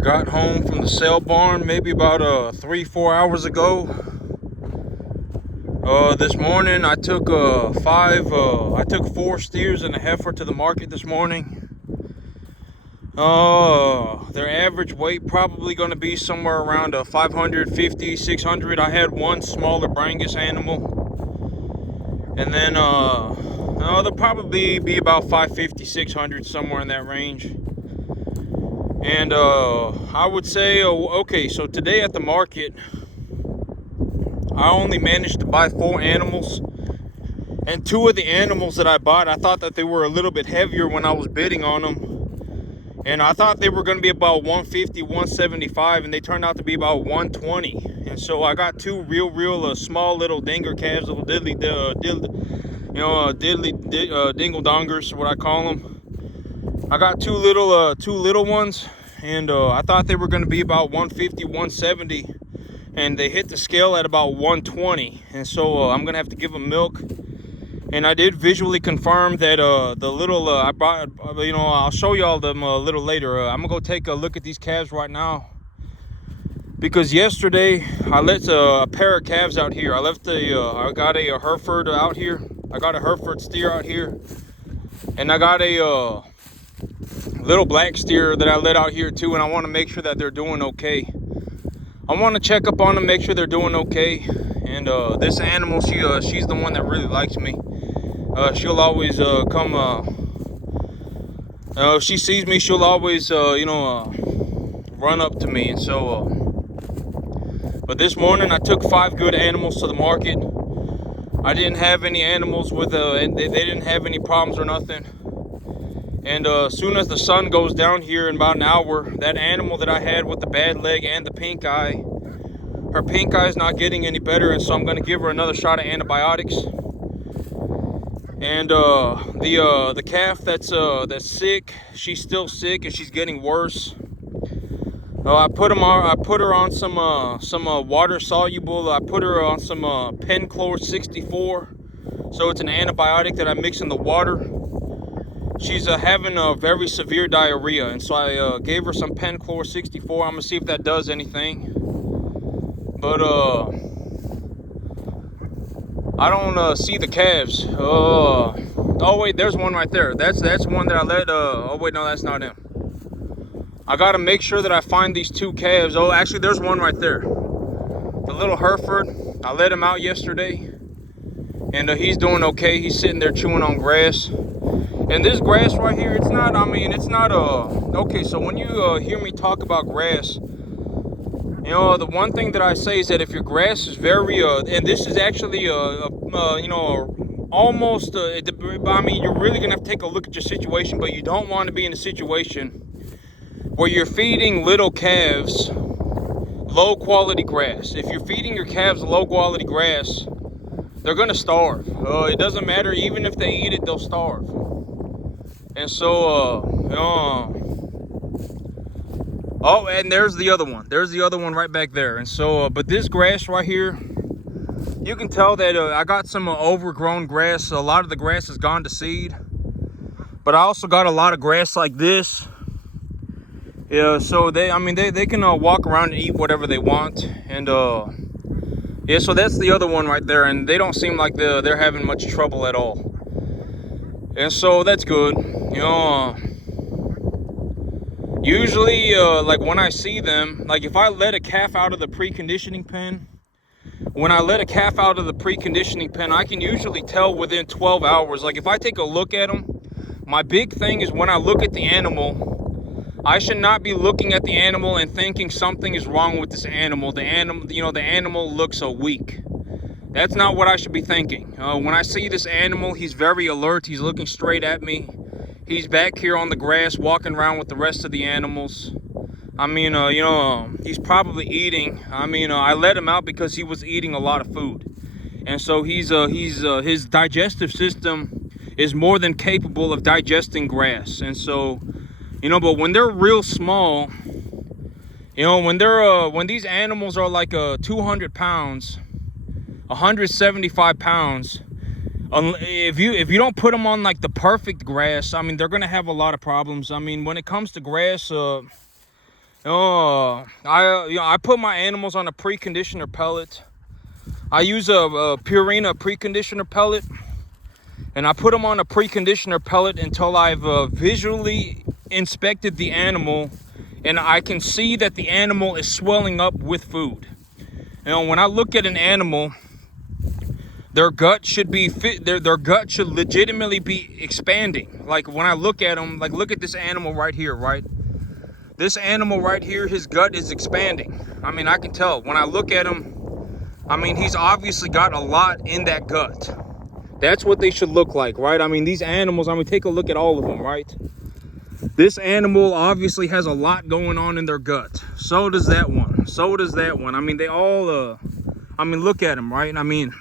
I got home from the sale barn maybe about 3-4 hours ago. This morning I took four steers and a heifer to the market this morning. Their average weight probably going to be somewhere around 550, 600. I had one smaller Brangus animal, and then they'll probably be about 550, 600, somewhere in that range. And I would say, okay, so today at the market, I only managed to buy 4 animals. And 2 of the animals that I bought, I thought that they were a little bit heavier when I was bidding on them. And I thought they were going to be about 150, 175, and they turned out to be about 120. And so I got 2 real small little dinger calves, little dingle dongers, what I call them. I got 2 little ones, and I thought they were going to be about 150, 170, and they hit the scale at about 120. And so I'm going to have to give them milk. And I did visually confirm that the little I brought, I'll show y'all them a little later. I'm gonna go take a look at these calves right now, because yesterday I let a pair of calves out here. I got a Hereford out here. I got a Hereford steer out here, and I got a little black steer that I let out here too. And I want to make sure that they're doing okay. I want to check up on them, make sure they're doing okay. And this animal, she's the one that really likes me. She'll always come. If she sees me, she'll always, run up to me. And so, but this morning I took 5 good animals to the market. I didn't have any animals with, they didn't have any problems or nothing. And as soon as the sun goes down here in about an hour, that animal that I had with the bad leg and the pink eye, her pink eye is not getting any better, and so I'm going to give her another shot of antibiotics. And the calf that's sick, she's still sick and she's getting worse. I put her on some water soluble. I put her on some Penchlor 64. So it's an antibiotic that I mix in the water. She's having a very severe diarrhea, and so I gave her some Penchlor 64. I'm gonna see if that does anything. But I don't see the calves. Oh wait, there's one right there. That's one that I let. Oh wait, no, that's not him. I gotta make sure that I find these 2 calves. Oh, actually, there's one right there. The little Hereford. I let him out yesterday, and he's doing okay. He's sitting there chewing on grass. And this grass right here, it's not. Okay. So when you hear me talk about grass, the one thing that I say is that if your grass is very, and this is actually, almost, you're really going to have to take a look at your situation, but you don't want to be in a situation where you're feeding little calves low quality grass. If you're feeding your calves low quality grass, they're going to starve. It doesn't matter, even if they eat it, they'll starve. And so, oh, and there's the other one. There's the other one right back there. And so, but this grass right here, you can tell that I got some overgrown grass. A lot of the grass has gone to seed. But I also got a lot of grass like this. Yeah, so they can walk around and eat whatever they want. And yeah, so that's the other one right there. And they don't seem like they're having much trouble at all. And so that's good. Usually, like when I see them, like if I let a calf out of the preconditioning pen, I can usually tell within 12 hours. Like if I take a look at them, my big thing is when I look at the animal, I should not be looking at the animal and thinking something is wrong with this animal. The animal looks so weak. That's not what I should be thinking. When I see this animal, he's very alert. He's looking straight at me. He's back here on the grass, walking around with the rest of the animals. He's probably eating. I let him out because he was eating a lot of food. And so his digestive system is more than capable of digesting grass. And so, but when they're real small, when these animals are like 200 pounds, 175 pounds, if you don't put them on like the perfect grass, they're gonna have a lot of problems. When it comes to grass, I put my animals on a preconditioner pellet. I use a Purina preconditioner pellet, and I put them on a preconditioner pellet until I've visually inspected the animal, and I can see that the animal is swelling up with food. You know, when I look at an animal, their gut should be fit. Their gut should legitimately be expanding. Like when I look at them, like look at this animal right here, right? This animal right here, his gut is expanding. I mean, I can tell when I look at him. I mean, he's obviously got a lot in that gut. That's what they should look like, right? I mean, these animals, I mean, take a look at all of them, right? This animal obviously has a lot going on in their gut. So does that one. So does that one. I mean, they all, I mean, look at them, right? I mean,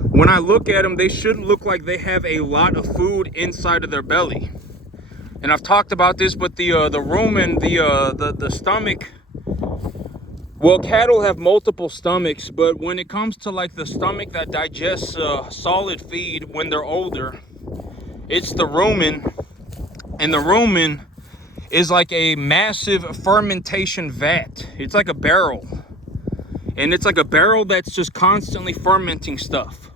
when I look at them, they shouldn't look like they have a lot of food inside of their belly. And I've talked about this, but the rumen, the stomach. Well, cattle have multiple stomachs, but when it comes to like the stomach that digests solid feed when they're older, it's the rumen. And the rumen is like a massive fermentation vat. It's like a barrel. And it's like a barrel that's just constantly fermenting stuff.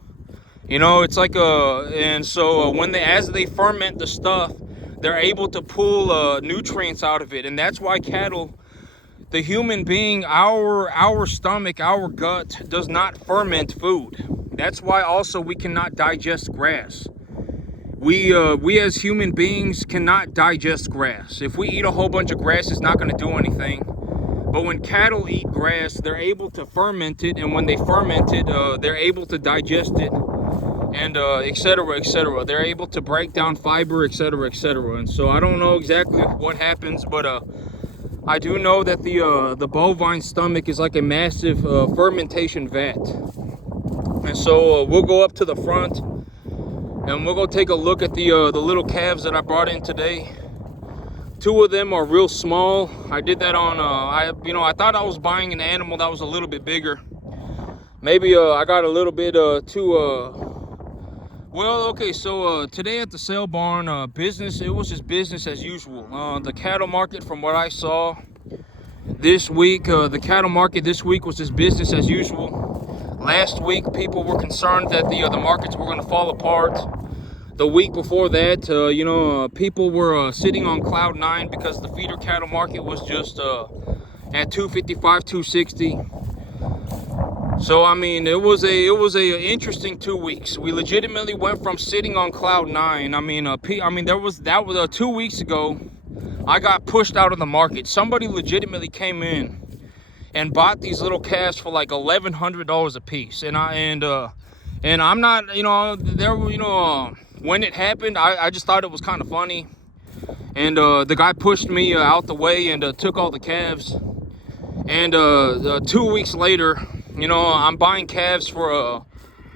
You know, it's like and so when as they ferment the stuff, they're able to pull nutrients out of it. And that's why cattle, the human being, our stomach, our gut does not ferment food. That's why also we cannot digest grass. We as human beings cannot digest grass. If we eat a whole bunch of grass, it's not going to do anything. But when cattle eat grass, they're able to ferment it, and when they ferment it, they're able to digest it, and etc., etc. They're able to break down fiber, etc., etc. And so I don't know exactly what happens, but I do know that the bovine stomach is like a massive fermentation vat. And so we'll go up to the front and we'll go take a look at the little calves that I brought in today. Two of them are real small. I did that on I thought I was buying an animal that was a little bit bigger. Maybe I got a little bit too well, okay, so today at the sale barn, it was just business as usual. The cattle market, from what I saw this week, the cattle market this week was just business as usual. Last week, people were concerned that the markets were going to fall apart. The week before that, people were sitting on cloud nine because the feeder cattle market was just at 255, 260. So I mean, it was a interesting 2 weeks. We legitimately went from sitting on cloud nine. That was 2 weeks ago. I got pushed out of the market. Somebody legitimately came in and bought these little calves for like $1,100 a piece. And I'm not, when it happened, I just thought it was kind of funny. And the guy pushed me out the way and took all the calves. And 2 weeks later, I'm buying calves for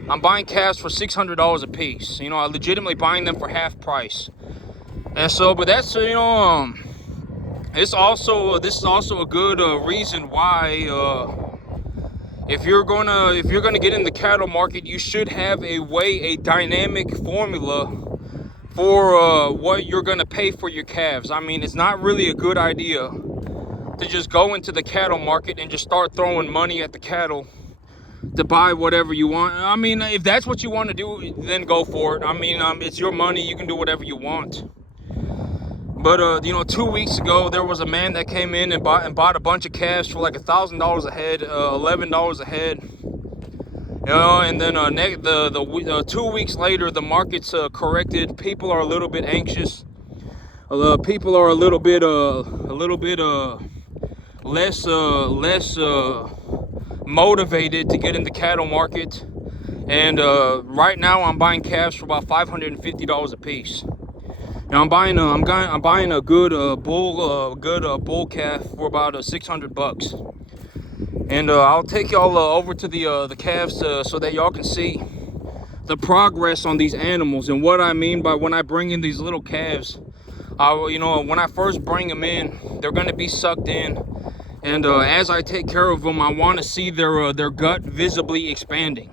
$600 a piece. I legitimately buying them for half price. And so, but that's this is also a good reason why if you're gonna get in the cattle market, you should have a dynamic formula for what you're gonna pay for your calves. I mean, it's not really a good idea to just go into the cattle market and just start throwing money at the cattle to buy whatever you want. I mean, if that's what you want to do, then go for it. I mean, it's your money. You can do whatever you want. But 2 weeks ago, there was a man that came in and bought a bunch of calves for like $1,000 a head, $11 a head. And then 2 weeks later, the market's corrected. People are a little bit anxious. People are a little bit less motivated to get in the cattle market. And right now, I'm buying calves for about $550 a piece. Now I'm buying a good bull calf for about $600. And I'll take y'all over to the calves so that y'all can see the progress on these animals. And what I mean by when I bring in these little calves, when I first bring them in, they're going to be sucked in. And as I take care of them, I want to see their gut visibly expanding.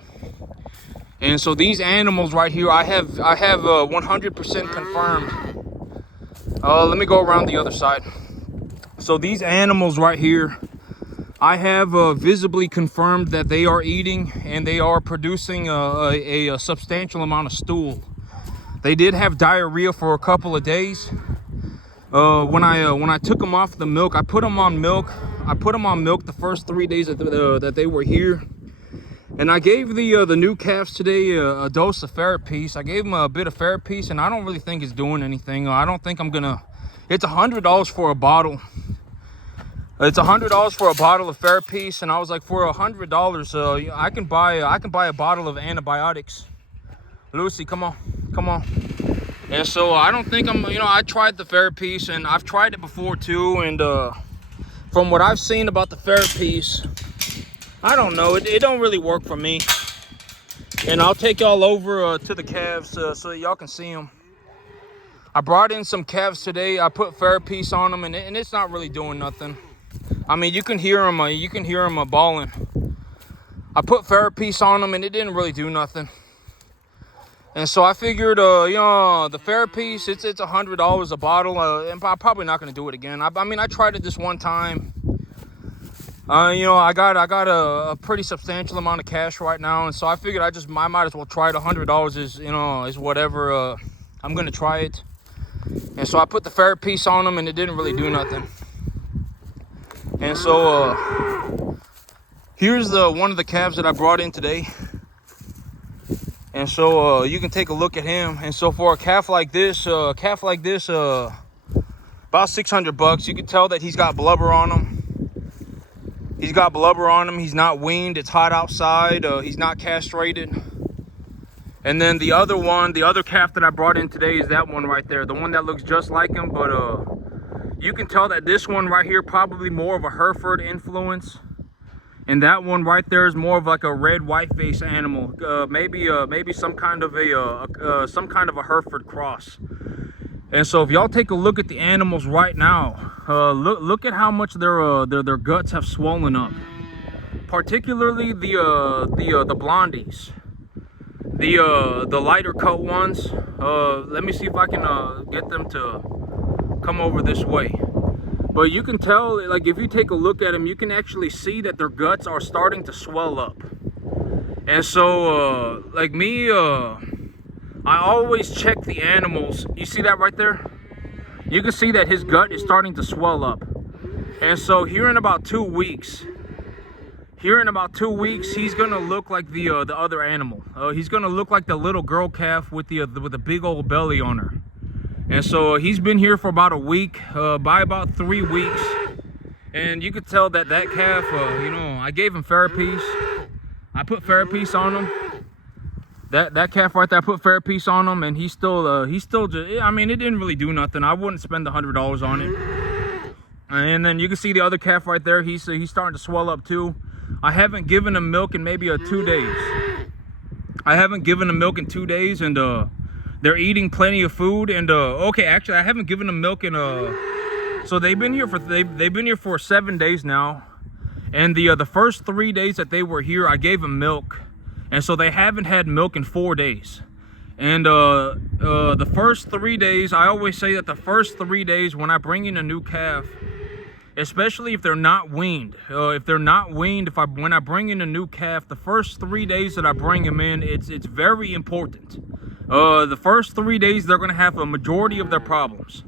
And so these animals right here, I have 100% confirmed. Let me go around the other side. So these animals right here, I have visibly confirmed that they are eating and they are producing a substantial amount of stool. They did have diarrhea for a couple of days. When I took them off the milk, I put them on milk. I put them on milk the first 3 days that they were here. And I gave the new calves today a dose of Ferropease. I gave them a bit of Ferropease, and I don't really think it's doing anything. I don't think I'm gonna. It's $100 for a bottle. It's $100 for a bottle of Ferropease, and I was like, for $100, I can buy a bottle of antibiotics. Lucy, come on, come on. And so I don't think I'm. I tried the Ferropease, and I've tried it before too. And from what I've seen about the Ferropease, I don't know. It don't really work for me. And I'll take y'all over to the calves so y'all can see them. I brought in some calves today. I put Ferropease on them, and it's not really doing nothing. I mean, you can hear them. You can hear them bawling. I put Ferropease on them, and it didn't really do nothing. And so I figured, the Ferropease, it's $100 a bottle, and I'm probably not going to do it again. I mean, I tried it this one time. I got a pretty substantial amount of cash right now, and so I figured I might as well try it. $100 is whatever. I'm going to try it. And so I put the Ferropease on them, and it didn't really do nothing. And so here's one of the calves that I brought in today. And so you can take a look at him. And so for a calf like this, about $600. You can tell that he's got blubber on him. He's got blubber on him. He's not weaned. It's hot outside. He's not castrated. And then the other calf that I brought in today is that one right there. The one that looks just like him, but you can tell that this one right here probably more of a Hereford influence. And that one right there is more of like a red white face animal, maybe some kind of a Hereford cross. And so if y'all take a look at the animals right now, look at how much their guts have swollen up. Particularly the blondies, the lighter coat ones. Let me see if I can get them to come over this way. But you can tell, like, if you take a look at them, you can actually see that their guts are starting to swell up. And so, like me, I always check the animals. You see that right there? You can see that his gut is starting to swell up. And so here in about 2 weeks, he's gonna look like the other animal. He's gonna look like the little girl calf with the big old belly on her. And so he's been here for about a week, by about 3 weeks. And you could tell that calf, I gave him Ferropease. I put Ferropease on him. That calf right there, I put Ferropease on him, and he's still just, I mean, it didn't really do nothing. I wouldn't spend the $100 on it. And then you can see the other calf right there. He's starting to swell up too. I haven't given him milk in maybe 2 days. I haven't given him milk in 2 days, and they're eating plenty of food. And okay, actually, I haven't given them milk in so they've been here for 7 days now. And the first 3 days that they were here, I gave them milk, and so they haven't had milk in 4 days. And the first 3 days, I always say that the first 3 days when I bring in a new calf, especially if they're not weaned, when I bring in a new calf, the first 3 days that I bring them in, it's very important. The first 3 days, they're gonna have a majority of their problems.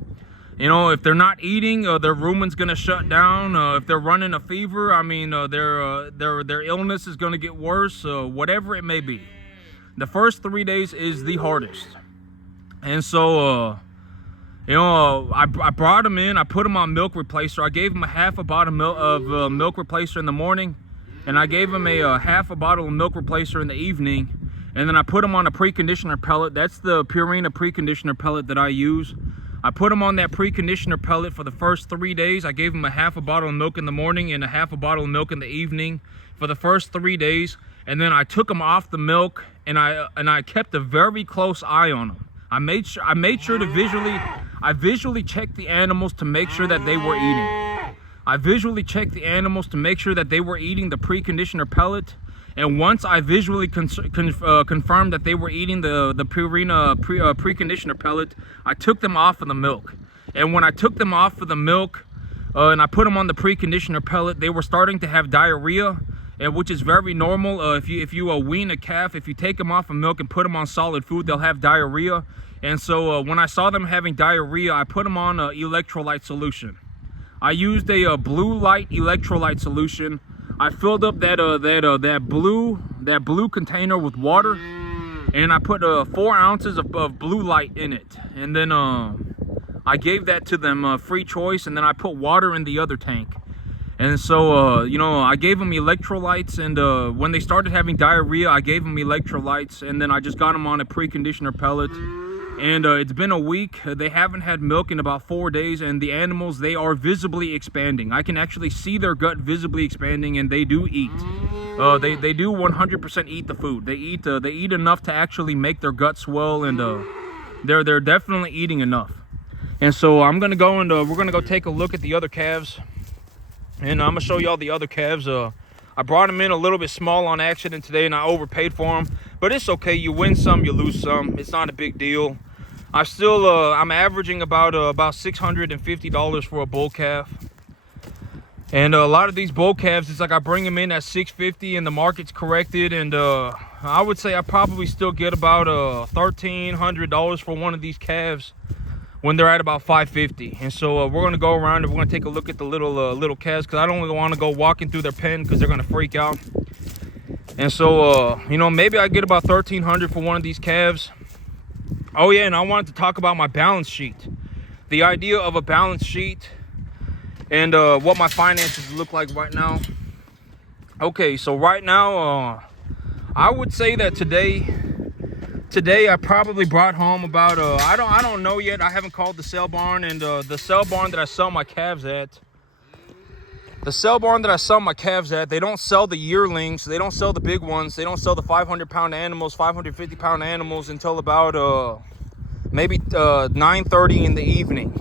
If they're not eating, their rumen's gonna shut down. If they're running a fever, I mean, their illness is gonna get worse. Whatever it may be, the first 3 days is the hardest. And so, I brought them in. I put them on milk replacer. I gave them a half a bottle of milk replacer in the morning, and I gave them a half a bottle of milk replacer in the evening. And then I put them on a preconditioner pellet. That's the Purina preconditioner pellet that I use. I put them on that preconditioner pellet for the first 3 days. I gave them a half a bottle of milk in the morning and a half a bottle of milk in the evening for the first 3 days. And then I took them off the milk, and I kept a very close eye on them. I made sure to visually checked the animals to make sure that they were eating. I visually checked the animals to make sure that they were eating the preconditioner pellet. And once I visually confirmed that they were eating the Purina preconditioner pellet, I took them off of the milk. And when I took them off of the milk, and I put them on the preconditioner pellet. They were starting to have diarrhea, which is very normal. If you wean a calf, if you take them off of milk and put them on solid food, they'll have diarrhea. And so when I saw them having diarrhea, I put them on electrolyte solution. I used a blue light electrolyte solution. I filled up that blue container with water, and I put 4 ounces of blue light in it, and then I gave that to them free choice, and then I put water in the other tank. And so you know, I gave them electrolytes, and when they started having diarrhea, I gave them electrolytes, and then I just got them on a preconditioner pellet. And it's been a week. They haven't had milk in about 4 days, and the animals, they are visibly expanding. I can actually see their gut visibly expanding, and they do eat. They do 100% eat the food. They eat enough to actually make their gut swell, and they're definitely eating enough. And so I'm gonna go and we're gonna go take a look at the other calves, and I'm gonna show y'all the other calves. I brought them in a little bit small on accident today, and I overpaid for them, but it's okay. You win some, you lose some. It's not a big deal. I'm averaging about $650 for a bull calf. And a lot of these bull calves, it's like I bring them in at $650 and the market's corrected, and I would say I probably still get about $1,300 for one of these calves when they're at about $550. And so we're gonna go around and we're gonna take a look at the little calves, because I don't want to go walking through their pen because they're gonna freak out. And so you know, maybe I get about $1,300 for one of these calves. Oh yeah, and I wanted to talk about my balance sheet, the idea of a balance sheet, and what my finances look like right now. Okay, so right now, I would say that today I probably brought home about I don't know yet. I haven't called the sale barn, and the sale barn that I sell my calves at. The sale barn that I sell my calves at, they don't sell the yearlings. They don't sell the big ones. They don't sell the 500-pound animals, 550-pound animals until about maybe 9:30 in the evening.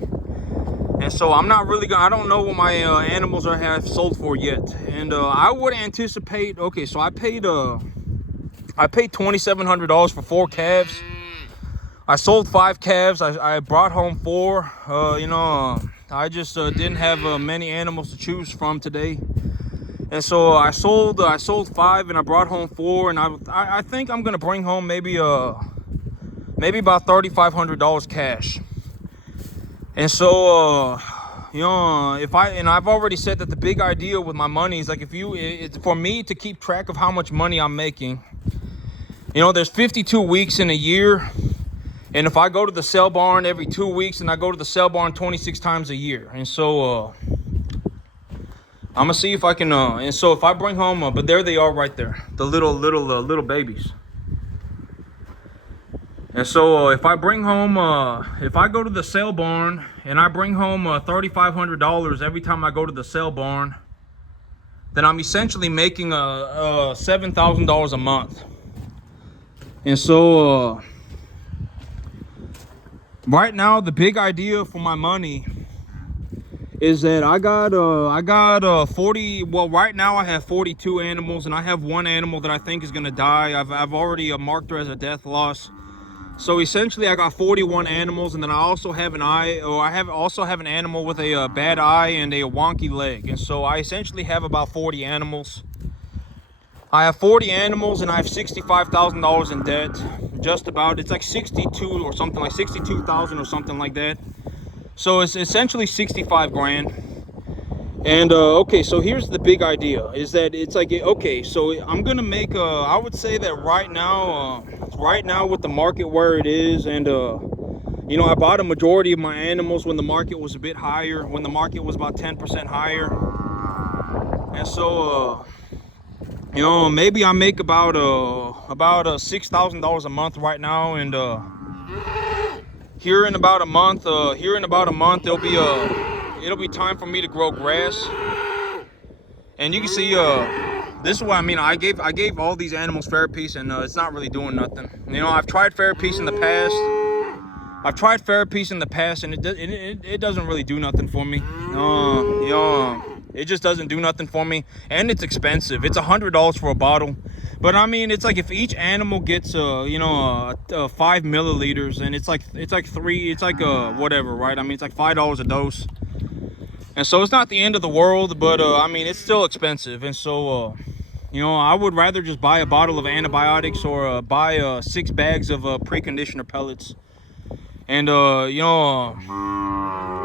And so I'm not really gonna, I don't know what my animals have sold for yet. And I would anticipate, okay, so I paid $2,700 for 4 calves. I sold 5 calves. I brought home 4. You know, I just didn't have many animals to choose from today, and so I sold 5 and I brought home 4, and I think I'm gonna bring home maybe about $3,500 cash. And so you know, I've already said that the big idea with my money is like, it's for me to keep track of how much money I'm making. You know, there's 52 weeks in a year. And if I go to the sale barn every 2 weeks, and I go to the sale barn 26 times a year. And so I'm gonna see if I can, and so if I bring home, but there they are right there, the little babies. And so if I bring home, if I go to the sale barn and I bring home $3,500 every time I go to the sale barn, then I'm essentially making $7,000 a month. And so right now, the big idea for my money is that I got 40. Well, right now I have 42 animals, and I have 1 animal that I think is gonna die. I've already marked her as a death loss. So essentially, I got 41 animals, and then I also have an animal with a bad eye and a wonky leg. And so I essentially have about 40 animals. I have 40 animals, and I have $65,000 in debt. Just about. It's like 62 or something, like 62,000 or something like that. So it's essentially 65 grand. And okay, so here's the big idea, is that it's like, okay, so I'm gonna make I would say that right now with the market where it is, and you know, I bought a majority of my animals when the market was a bit higher, when the market was about 10% higher. And so you know, maybe I make about $6,000 a month right now, and here in about a month, it'll be time for me to grow grass. And you can see, this is what I mean. I gave all these animals Therapist, and it's not really doing nothing. You know, I've tried Therapist in the past. And it doesn't really do nothing for me. You know, it just doesn't do nothing for me, and it's expensive. It's $100 for a bottle. But I mean, it's like if each animal gets 5 milliliters, and it's like whatever, right? I mean, it's like $5 a dose. And so it's not the end of the world, but I mean, it's still expensive. And so you know, I would rather just buy a bottle of antibiotics or buy 6 bags of preconditioner pellets. And you know,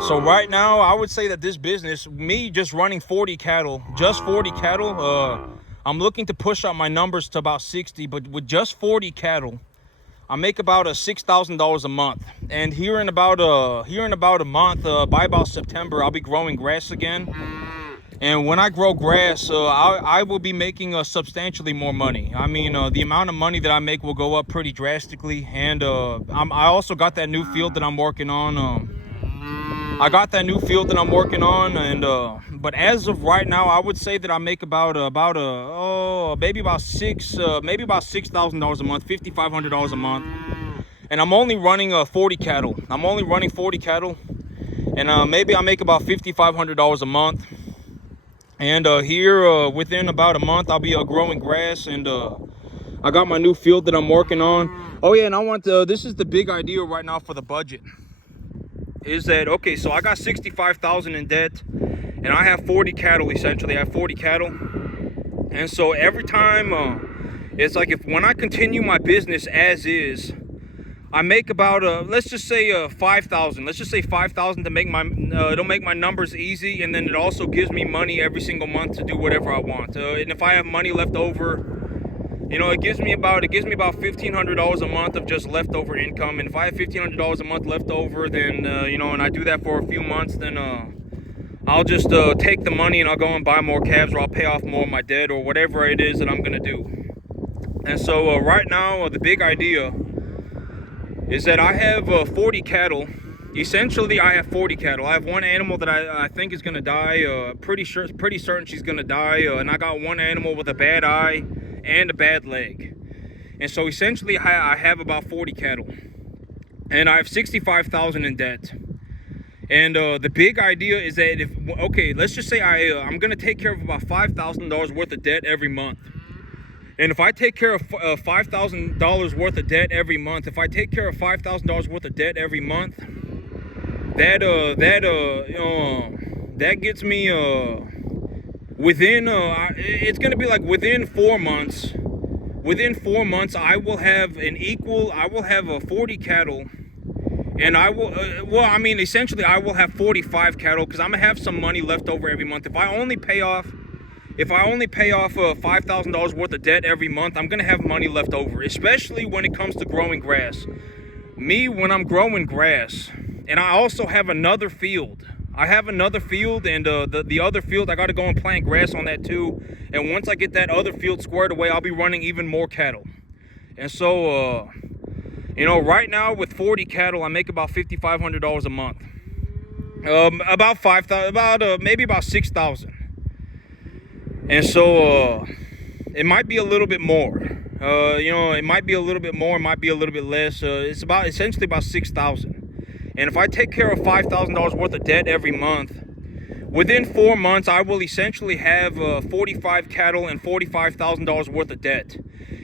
so right now I would say that this business, me just running 40 cattle, just 40 cattle, I'm looking to push up my numbers to about 60, but with just 40 cattle, I make about $6,000 a month. And here in about a month, by about September, I'll be growing grass again. And when I grow grass, I will be making substantially more money. I mean, the amount of money that I make will go up pretty drastically. And I also got that new field that I'm working on. And but as of right now, I would say that I make about maybe about $6,000 a month, $5,500 a month. And I'm only running 40 cattle. And maybe I make about $5,500 a month. And here within about a month, I'll be growing grass, and I got my new field that I'm working on. Oh yeah, and I want to, this is the big idea right now for the budget. Is that, okay, so I got $65,000 in debt, and I have 40 cattle, essentially. I have 40 cattle. And so every time, it's like when I continue my business as is, I make about, let's just say $5,000. Let's just say $5,000 to make my, it'll make my numbers easy, and then it also gives me money every single month to do whatever I want. And if I have money left over, you know, it gives me about $1,500 a month of just leftover income. And if I have $1,500 a month left over, then you know, and I do that for a few months, then I'll just take the money and I'll go and buy more calves, or I'll pay off more of my debt, or whatever it is that I'm gonna do. And so right now, the big idea is that I have 40 cattle. Essentially, I have 40 cattle. I have one animal that I think is gonna die. Pretty certain she's gonna die. And I got one animal with a bad eye and a bad leg. And so essentially I have about 40 cattle, and I have $65,000 in debt. And the big idea is that okay, let's just say I'm gonna take care of about $5,000 worth of debt every month. And if I take care of $5,000 worth of debt every month, that gets me within it's gonna be like within 4 months. Within 4 months, I will have 40 cattle, and I will essentially I will have 45 cattle, because I'm gonna have some money left over every month. If I only pay off $5,000 worth of debt every month, I'm gonna have money left over, especially when it comes to growing grass. When I'm growing grass, and I also have another field. And the other field, I got to go and plant grass on that too. And once I get that other field squared away, I'll be running even more cattle. And so, you know, right now with 40 cattle, I make about $5,500 a month. Maybe about 6,000. And so, it might be a little bit more. You know, it might be a little bit more, it might be a little bit less. It's essentially about 6,000. And if I take care of $5,000 worth of debt every month, within 4 months, I will essentially have 45 cattle and $45,000 worth of debt.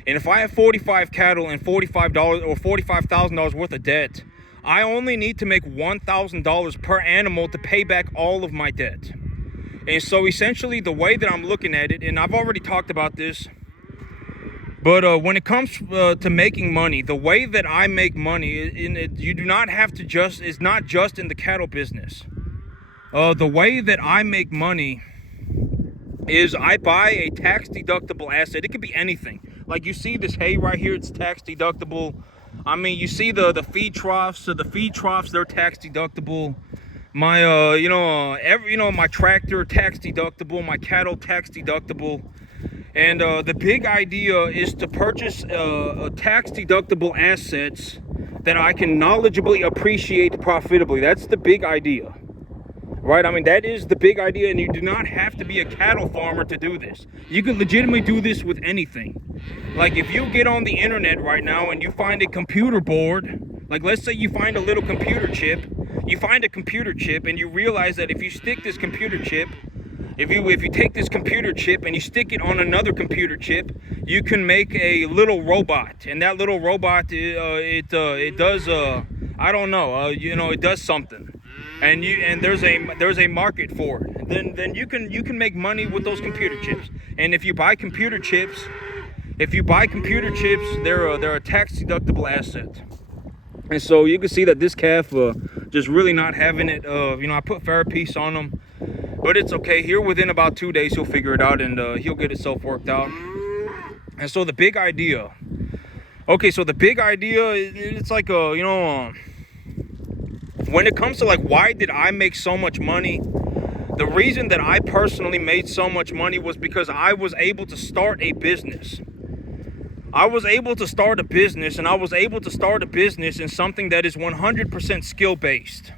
And if I have 45 cattle and $45,000 worth of debt, I only need to make $1,000 per animal to pay back all of my debt. And so essentially the way that I'm looking at it, and I've already talked about this, but when it comes to making money, the way that I make money, you do not have to it's not just in the cattle business. The way that I make money is I buy a tax deductible asset. It could be anything. Like you see this hay right here, it's tax deductible. I mean, you see the feed troughs. So the feed troughs, they're tax deductible. My my tractor, tax deductible. My cattle, tax deductible. And the big idea is to purchase tax deductible assets that I can knowledgeably appreciate profitably. That's the big idea, right? I mean, that is the big idea, and you do not have to be a cattle farmer to do this. You can legitimately do this with anything. Like if you get on the internet right now and you find a computer board, like let's say you find a little computer chip, and you realize that if you stick this computer chip, if you take this computer chip and you stick it on another computer chip, you can make a little robot, and that little robot it does it does something. and there's a market for it. Then you can make money with those computer chips. And if you buy computer chips, they're a tax deductible asset. And so you can see that this calf just really not having it. I put Therapiece on him, but it's okay. Here within about 2 days he'll figure it out, and he'll get itself worked out. And so the big idea, it's like when it comes to like, why did I make so much money? The reason that I personally made so much money was because I was able to start a business. And I was able to start a business in something that is 100% skill-based.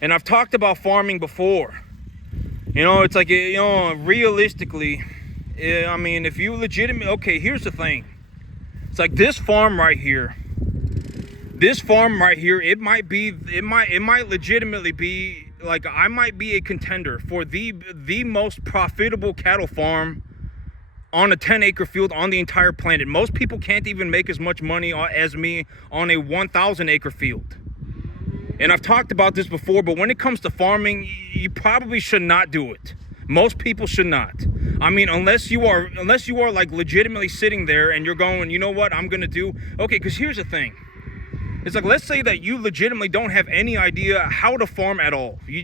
And I've talked about farming before. It's like, realistically, if you legitimately, okay, here's the thing. It's like this farm right here, it might legitimately be, like, I might be a contender for the most profitable cattle farm on a 10-acre field on the entire planet. Most people can't even make as much money as me on a 1,000-acre field. And I've talked about this before, but when it comes to farming, you probably should not do it. Most people should not. Unless you are like legitimately sitting there and you're going, you know what, I'm gonna do, okay, because here's the thing. It's like, let's say that you legitimately don't have any idea how to farm at all. You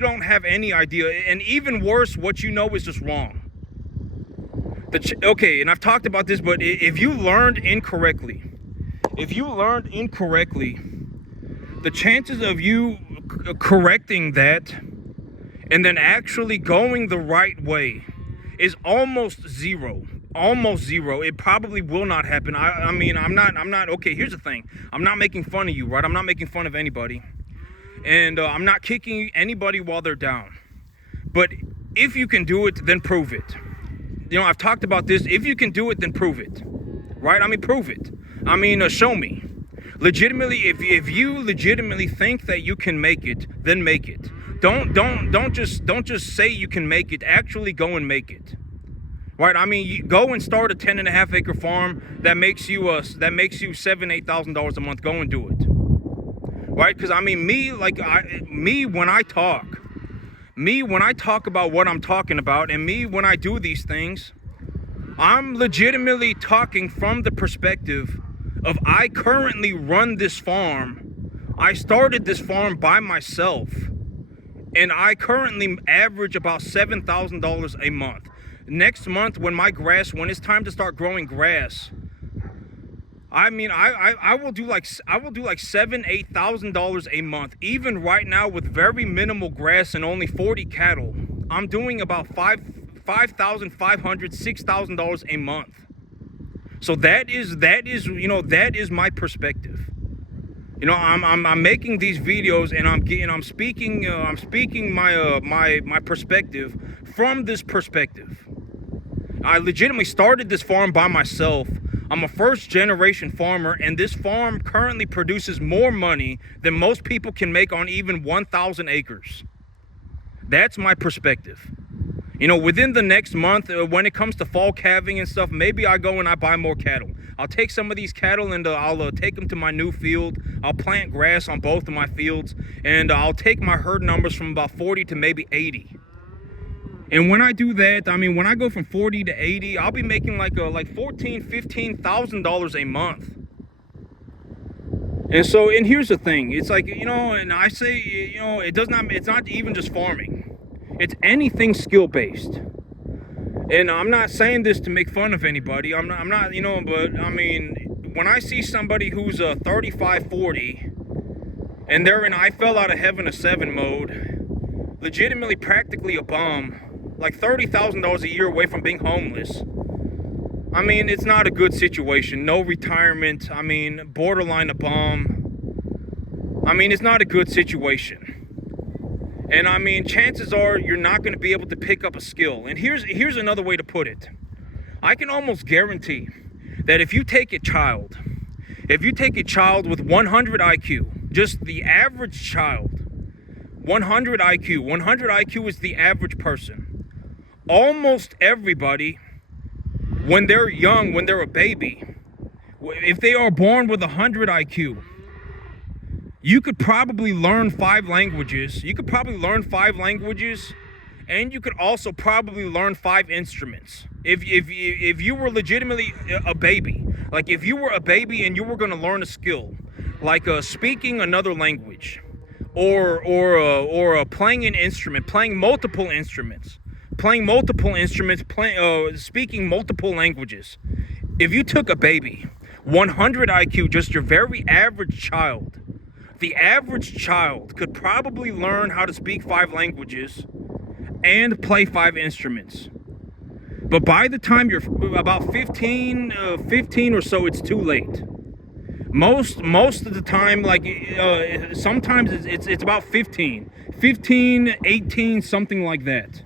don't have any idea, and even worse, what you know is just wrong. Okay, and I've talked about this, but if you learned incorrectly, the chances of you correcting that and then actually going the right way is almost zero. It probably will not happen. I'm not, okay, here's the thing. I'm not making fun of you, right? I'm not making fun of anybody. And I'm not kicking anybody while they're down. But if you can do it, then prove it. I've talked about this. If you can do it, then prove it, right? Prove it. Show me. Legitimately, if you legitimately think that you can make it, then make it. Don't just say you can make it. Actually go and make it. Right? You go and start a 10.5-acre farm that makes you $7,000-8,000 a month. Go and do it. Right? Because when I talk about what I'm talking about, and when I do these things, I'm legitimately talking from the perspective of, I currently run this farm. I started this farm by myself, and I currently average about $7,000 a month. Next month, when it's time to start growing grass, I will do like $7,000-8,000 a month. Even right now, with very minimal grass and only 40 cattle, I'm doing about $5,500, $6,000 a month. So that is my perspective. I'm making these videos, and I'm speaking my perspective from this perspective. I legitimately started this farm by myself. I'm a first-generation farmer, and this farm currently produces more money than most people can make on even 1,000 acres. That's my perspective. Within the next month, when it comes to fall calving and stuff, maybe I go and I buy more cattle. I'll take some of these cattle and I'll take them to my new field. I'll plant grass on both of my fields, and I'll take my herd numbers from about 40 to maybe 80. And when I do that, when I go from 40 to 80, I'll be making like $14,000-15,000 a month. And here's the thing. It's like, and I say, it's not even just farming. It's anything skill-based. And I'm not saying this to make fun of anybody. I'm not, but when I see somebody who's 35, 40, and they're in I fell out of heaven a 7 mode, legitimately practically a bum, like $30,000 a year away from being homeless. It's not a good situation. No retirement. Borderline a bum. It's not a good situation. And chances are you're not going to be able to pick up a skill. And here's another way to put it. I can almost guarantee that if you take a child with 100 IQ, just the average child, 100 IQ is the average person. Almost everybody, when they're young, when they're a baby, if they are born with 100 IQ, you could probably learn 5 languages. You could probably learn 5 languages, and you could also probably learn 5 instruments. If you were legitimately a baby, like if you were a baby and you were going to learn a skill, like speaking another language, or playing an instrument, playing multiple instruments, speaking multiple languages. If you took a baby, 100 IQ, just your very average child, the average child could probably learn how to speak 5 languages and play 5 instruments. But by the time you're about 15 or so, it's too late. Most of the time, like sometimes it's about 15, 18, something like that.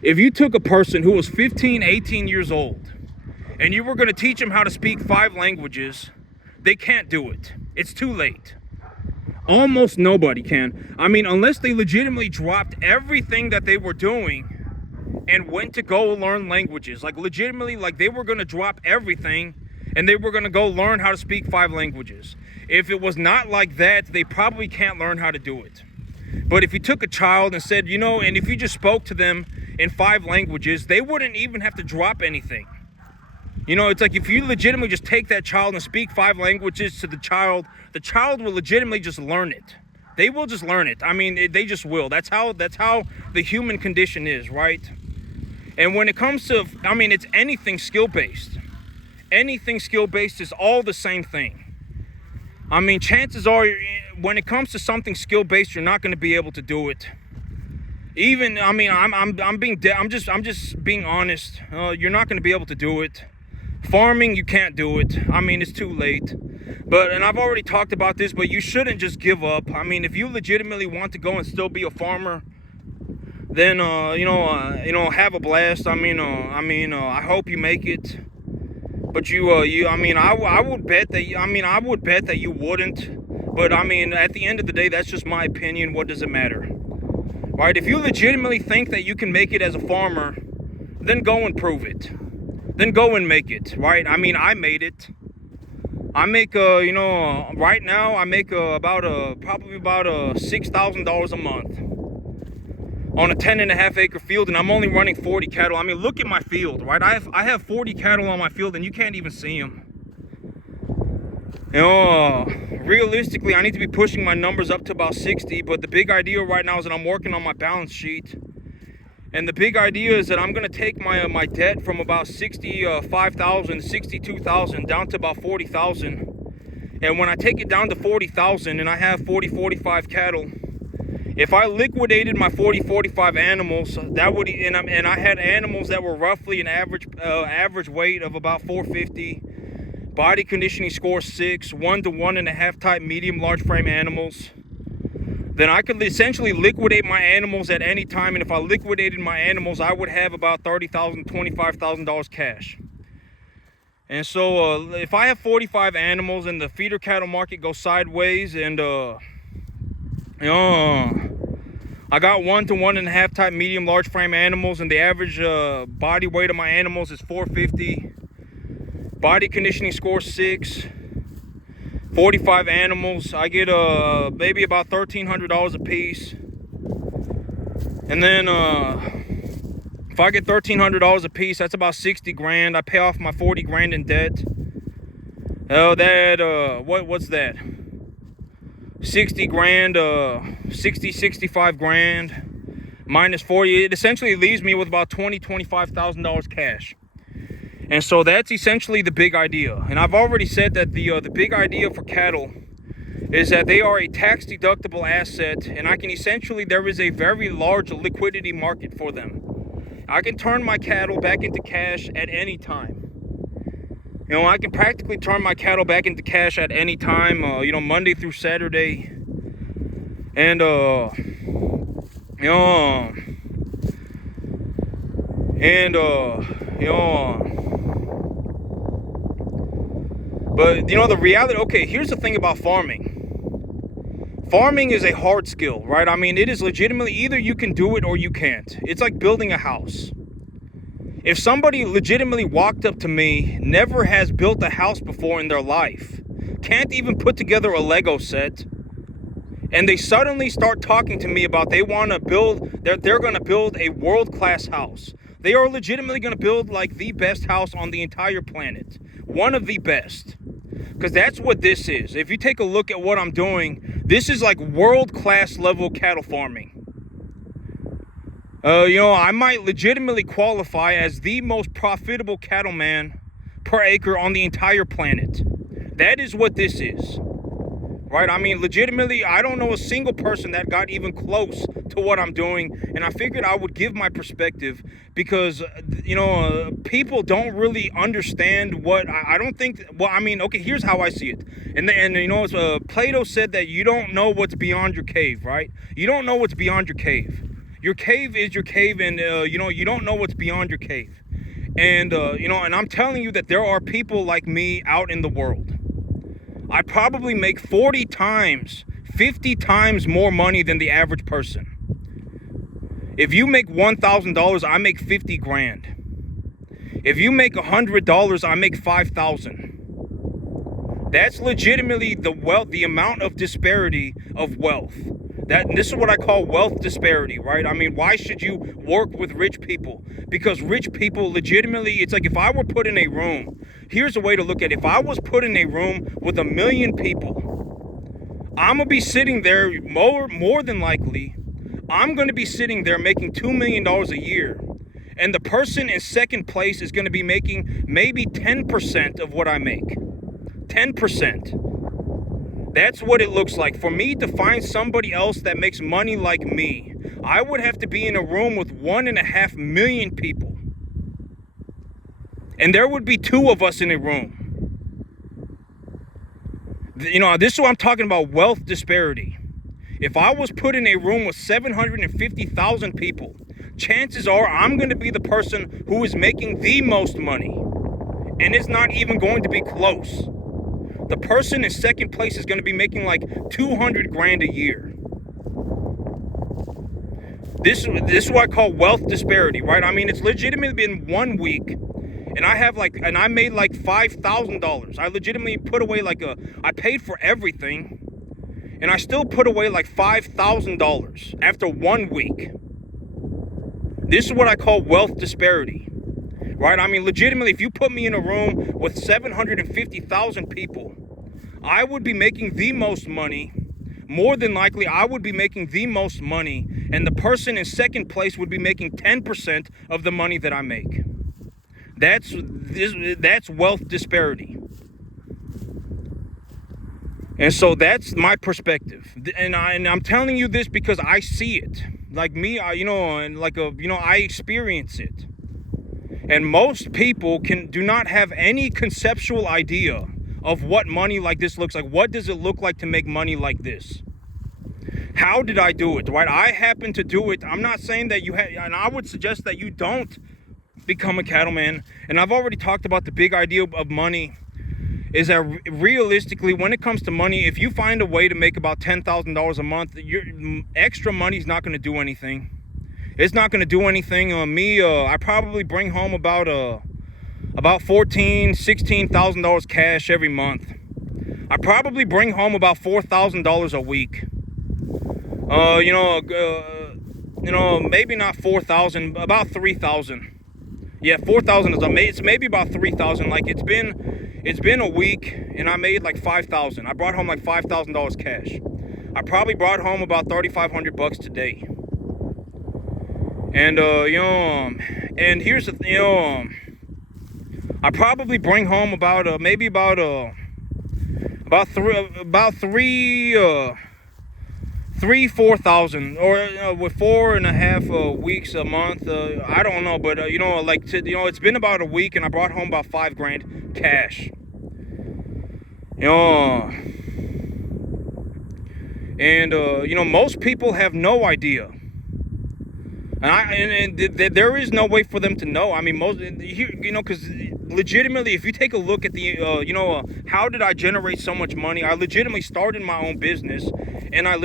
If you took a person who was 15, 18 years old, and you were going to teach them how to speak 5 languages, they can't do it. It's too late. Almost nobody can. I mean, unless they legitimately dropped everything that they were doing and went to go learn languages. Like legitimately, like they were going to drop everything and they were going to go learn how to speak 5 languages. If it was not like that, they probably can't learn how to do it. But if you took a child and said, and if you just spoke to them in 5 languages, they wouldn't even have to drop anything. It's like if you legitimately just take that child and speak 5 languages to the child will legitimately just learn it. They will just learn it. I mean, they just will. That's how the human condition is, right? And when it comes to, it's anything skill-based. Anything skill-based is all the same thing. I mean, chances are, when it comes to something skill-based, you're not going to be able to do it. Even, I'm just being honest. You're not going to be able to do it. Farming, you can't do it. I mean, it's too late. And I've already talked about this, but you shouldn't just give up. I mean, if you legitimately want to go and still be a farmer, then have a blast. I hope you make it. But I would bet that you wouldn't. But at the end of the day, that's just my opinion. What does it matter? Right? If you legitimately think that you can make it as a farmer, then go and prove it. Then go and make it, right? I made it. I make, right now I make probably about $6,000 a month on a 10.5 acre field, and I'm only running 40 cattle. I mean, look at my field, right? I have 40 cattle on my field, and you can't even see them. Realistically, I need to be pushing my numbers up to about 60, but the big idea right now is that I'm working on my balance sheet. And the big idea is that I'm going to take my debt from about 65,000, 62,000 down to about 40,000. And when I take it down to 40,000 and I have 45 cattle, if I liquidated my 45 animals, that would, and I had animals that were roughly an average weight of about 450, body conditioning score 6, 1 to 1.5 type medium large frame animals, then I could essentially liquidate my animals at any time. And if I liquidated my animals, I would have about $30,000, $25,000 cash. And so if I have 45 animals and the feeder cattle market goes sideways, and I got 1 to 1.5 type medium large frame animals, and the average body weight of my animals is 450, body conditioning score 6, 45 animals, I get maybe about $1,300 a piece. And then if I get $1,300 a piece, that's about 60 grand. I pay off my 40 grand in debt. What's that? 60 grand, 65 grand minus 40. It essentially leaves me with about $25,000 cash. And so that's essentially the big idea. And I've already said that the big idea for cattle is that they are a tax deductible asset, and there is a very large liquidity market for them. I can turn my cattle back into cash at any time. I can practically turn my cattle back into cash at any time, Monday through Saturday. And But the reality, okay, here's the thing about farming. Farming is a hard skill, right? I mean, it is legitimately either you can do it or you can't. It's like building a house. If somebody legitimately walked up to me, never has built a house before in their life, can't even put together a Lego set, and they suddenly start talking to me about they're going to build a world-class house. They are legitimately going to build like the best house on the entire planet, one of the best, because that's what this is. If you take a look at what I'm doing, this is like world-class level cattle farming. I might legitimately qualify as the most profitable cattleman per acre on the entire planet. That is what this is, right? I mean, legitimately, I don't know a single person that got even close to what I'm doing, and I figured I would give my perspective because, people don't really understand what I don't think. Well, I mean, okay, here's how I see it. And Plato said that you don't know what's beyond your cave, right? You don't know what's beyond your cave. Your cave is your cave, and you don't know what's beyond your cave. And and I'm telling you that there are people like me out in the world. I probably make 40 times, 50 times more money than the average person. If you make $1,000, I make 50 grand. If you make $100, I make 5,000. That's legitimately the amount of disparity of wealth. This is what I call wealth disparity, right? I mean, why should you work with rich people? Because rich people legitimately, it's like if I were put in a room, here's a way to look at it. If I was put in a room with 1 million people, I'm going to be sitting there more than likely, I'm going to be sitting there making $2 million a year. And the person in second place is going to be making maybe 10% of what I make. 10%. That's what it looks like. For me to find somebody else that makes money like me, I would have to be in a room with 1.5 million people. And there would be 2 of us in a room. This is what I'm talking about, wealth disparity. If I was put in a room with 750,000 people, chances are I'm going to be the person who is making the most money. And it's not even going to be close. The person in second place is going to be making like 200 grand a year. This is what I call wealth disparity, right? I mean, it's legitimately been 1 week, and I made like $5,000. I legitimately put away I paid for everything, and I still put away like $5,000 after 1 week. This is what I call wealth disparity, right? I mean, legitimately, if you put me in a room with 750,000 people, I would be making the most money. More than likely, I would be making the most money, and the person in second place would be making 10% of the money that I make. That's wealth disparity. And so that's my perspective. And I'm telling you this because I see it. Like me, I experience it. And most people do not have any conceptual idea of what money like this looks like. What does it look like to make money like this? How did I do it, right? I happen to do it. I'm not saying that and I would suggest that you don't become a cattleman. And I've already talked about the big idea of money is that realistically, when it comes to money, if you find a way to make about $10,000 a month, your extra money is not going to do anything. It's not going to do anything. I probably bring home about $14,000, $16,000 cash every month. I probably bring home about $4,000 a week. Maybe not 4,000, about 3,000. Yeah, 4,000 it's maybe about 3,000. Like it's been a week, and I made like 5,000. I brought home like $5,000 cash. I probably brought home about $3,500 today. And and here's the thing, I probably bring home about 4,000 or with 4.5 weeks a month. I don't know, but it's been about a week, and I brought home about $5,000 cash. Most people have no idea. And there is no way for them to know. I mean, because legitimately, if you take a look at how did I generate so much money? I legitimately started my own business, and I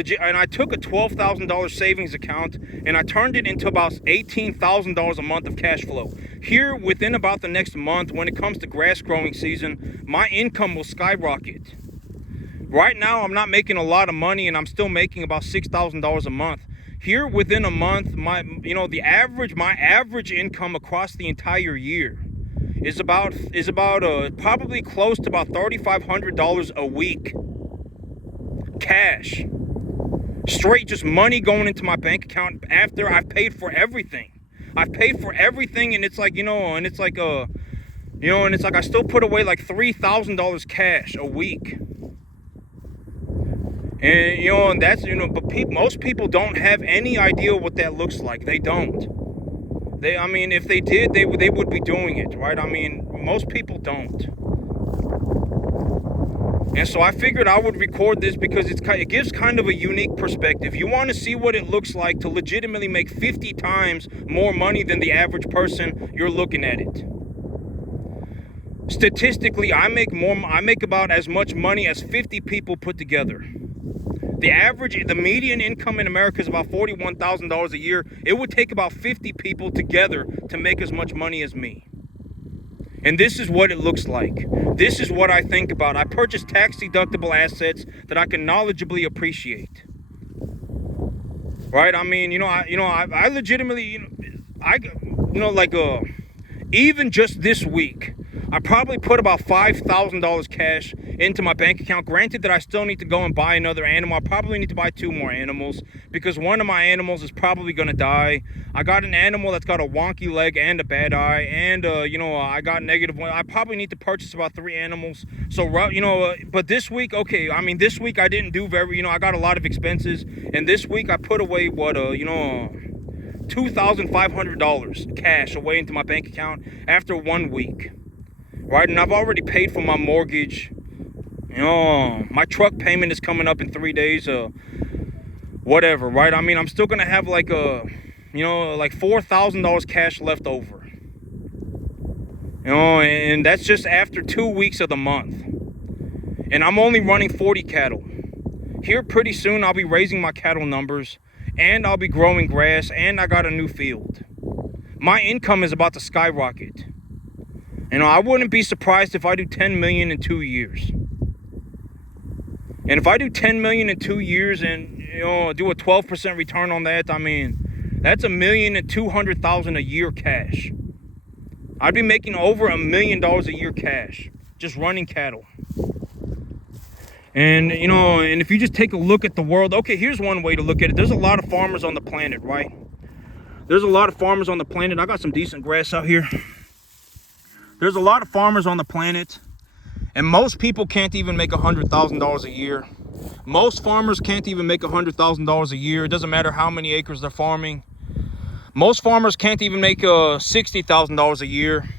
took a $12,000 savings account, and I turned it into about $18,000 a month of cash flow. Here, within about the next month, when it comes to grass growing season, my income will skyrocket. Right now, I'm not making a lot of money, and I'm still making about $6,000 a month. Here, within a month, my average income across the entire year is about probably close to about $3,500 a week, cash, straight, just money going into my bank account after I've paid for everything. I've paid for everything, and it's like, and it's like I still put away like $3,000 cash a week. And, and that's, but most people don't have any idea what that looks like. They don't. If they did, they would be doing it, right? Most people don't. And so I figured I would record this because it gives kind of a unique perspective. You want to see what it looks like to legitimately make 50 times more money than the average person, you're looking at it. Statistically, I make about as much money as 50 people put together. The median income in America is about $41,000 a year. It would take about 50 people together to make as much money as me. And this is what it looks like. This is what I think about. I purchase tax-deductible assets that I can knowledgeably appreciate. Right? I legitimately, even just this week, I probably put about $5,000 cash into my bank account. Granted that I still need to go and buy another animal. I probably need to buy 2 more animals because one of my animals is probably going to die. I got an animal that's got a wonky leg and a bad eye, and I got negative one. I probably need to purchase about 3 animals. So but this week, this week I didn't do I got a lot of expenses, and this week I put away $2,500 cash away into my bank account after 1 week. Right, and I've already paid for my mortgage. My truck payment is coming up in 3 days. Whatever, right? I'm still gonna have like $4,000 cash left over. And that's just after 2 weeks of the month. And I'm only running 40 cattle. Here pretty soon I'll be raising my cattle numbers, and I'll be growing grass, and I got a new field. My income is about to skyrocket. I wouldn't be surprised if I do 10 million in 2 years. And if I do 10 million in 2 years and, do a 12% return on that, that's $1,200,000 a year cash. I'd be making over $1 million a year cash just running cattle. And, and if you just take a look at the world, okay, here's one way to look at it. There's a lot of farmers on the planet, right? There's a lot of farmers on the planet. I got some decent grass out here. There's a lot of farmers on the planet, and most people can't even make $100,000 a year. Most farmers can't even make $100,000 a year. It doesn't matter how many acres they're farming. Most farmers can't even make $60,000 a year.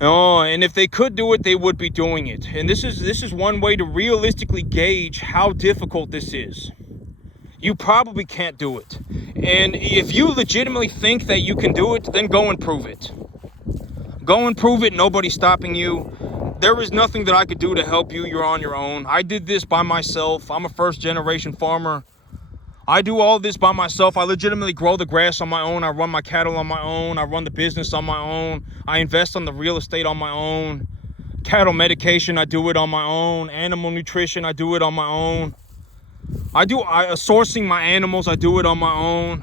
And if they could do it, they would be doing it. And this is one way to realistically gauge how difficult this is. You probably can't do it. And if you legitimately think that you can do it, then go and prove it. Go and prove it. Nobody's stopping you. There is nothing that I could do to help you. You're on your own. I did this by myself. I'm a first-generation farmer. I do all this by myself. I legitimately grow the grass on my own. I run my cattle on my own. I run the business on my own. I invest on the real estate on my own. Cattle medication, I do it on my own. Animal nutrition, I do it on my own. Sourcing my animals, I do it on my own.